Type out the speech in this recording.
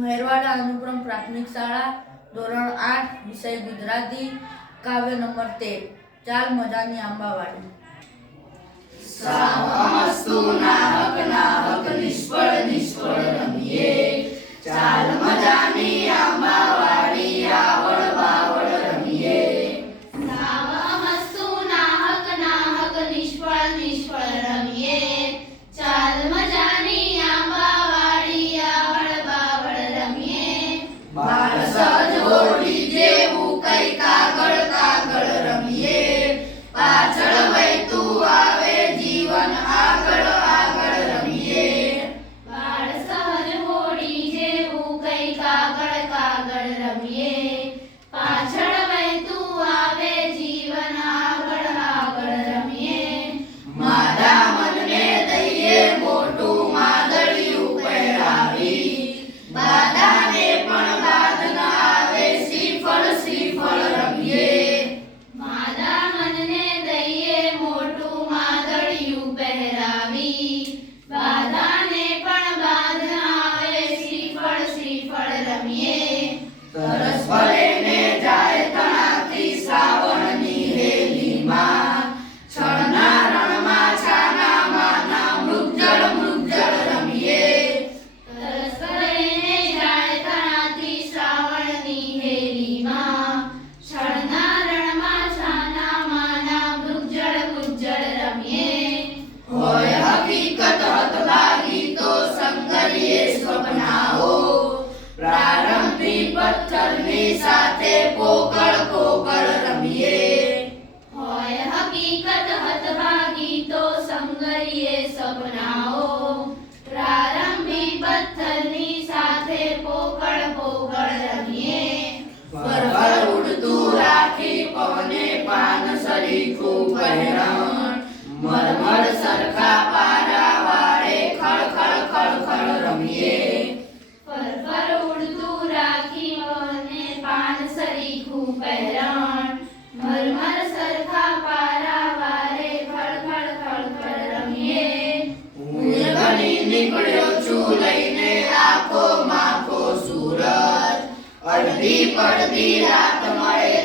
મહેરવાડા અનુક્રમ પ્રાથમિક શાળા, ધોરણ આઠ, વિષય ગુજરાતી, કાવ્ય નંબર તેર. ચાલ મજાની આંબાવાડી. નાવમસ્તુ સાથે પોકળ પોકળ રમીએ. હોય હકીકત હતભાગી તો સંગરીએ સપનાઓ. પ્રારંભી પથ્થરની સાથે પોકળ પોકળ રમીએ. ફરફર ઉડતું રાખી પવને પાન સરીખું પહેરણ. મરમર સરખા પારા વાળે ખળ ખળ રમીએ ફરફર ઉડતું રાખી મને સરીખું પહેરણ છું લઈને આખો માખો સૂરજ. અડધી પડધી રાત મળે